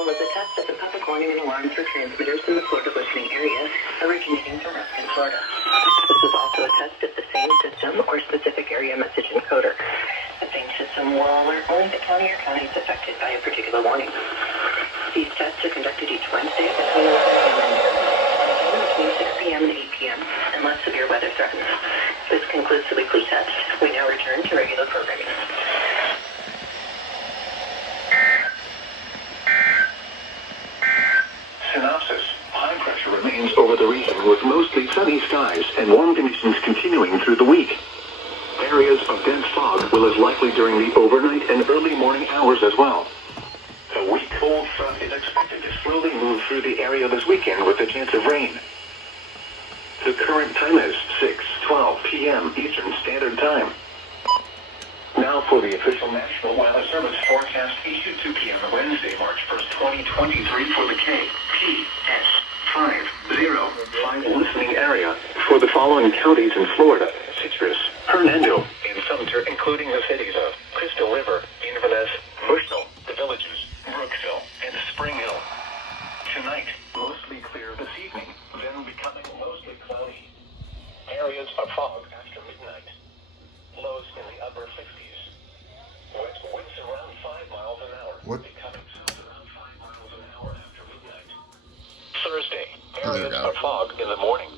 call was a test of the public warning and alarms for transmitters in the Florida listening area, originating from Ruskin, Florida. This was also a test of the same system or specific area message encoder. The same system will alert only the county or counties affected by a particular warning. These tests are conducted each Wednesday between 6 p.m. and 8 p.m. unless severe weather threatens. This concludes the weekly test. We now return to regular programming. Synopsis. High pressure remains over the region with mostly sunny skies and warm conditions continuing through the week. Areas of dense fog will as likely during the overnight and early morning hours as well. A weak cold front is expected to slowly move through the area this weekend with a chance of rain. The current time is 6:12 p.m. Eastern Standard Time. Now for the official National Weather Service forecast issued 2 p.m. Wednesday, March 1st, 2023 for the KPS505 listening area for the following counties in Florida: Citrus, Hernando, and Sumter, including the cities of Crystal River, Inverness, Bushnell, the villages, Brooksville, and Spring Hill. Tonight, mostly clear this evening, then becoming mostly cloudy. Areas of fog after midnight. Lows in the upper 50s. Winds around 5 miles an hour. What? Becoming south around 5 miles an hour after midnight. Thursday, Oh, there we areas go. of fog in the morning.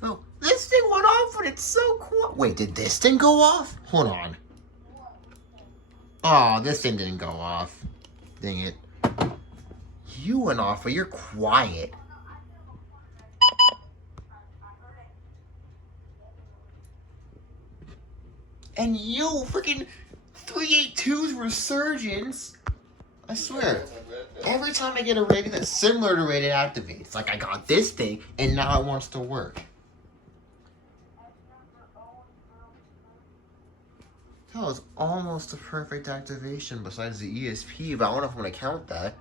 So, this thing went off and it's so cool. Wait, did this thing go off? Hold on. Oh, this thing didn't go off. Dang it. You went off, but you're quiet. And you freaking 382's resurgence. I swear. Every time I get a rig that's similar to Rated activates. Like I got this thing and now it wants to work. That was almost a perfect activation besides the ESP, but I don't know if I'm going to count that.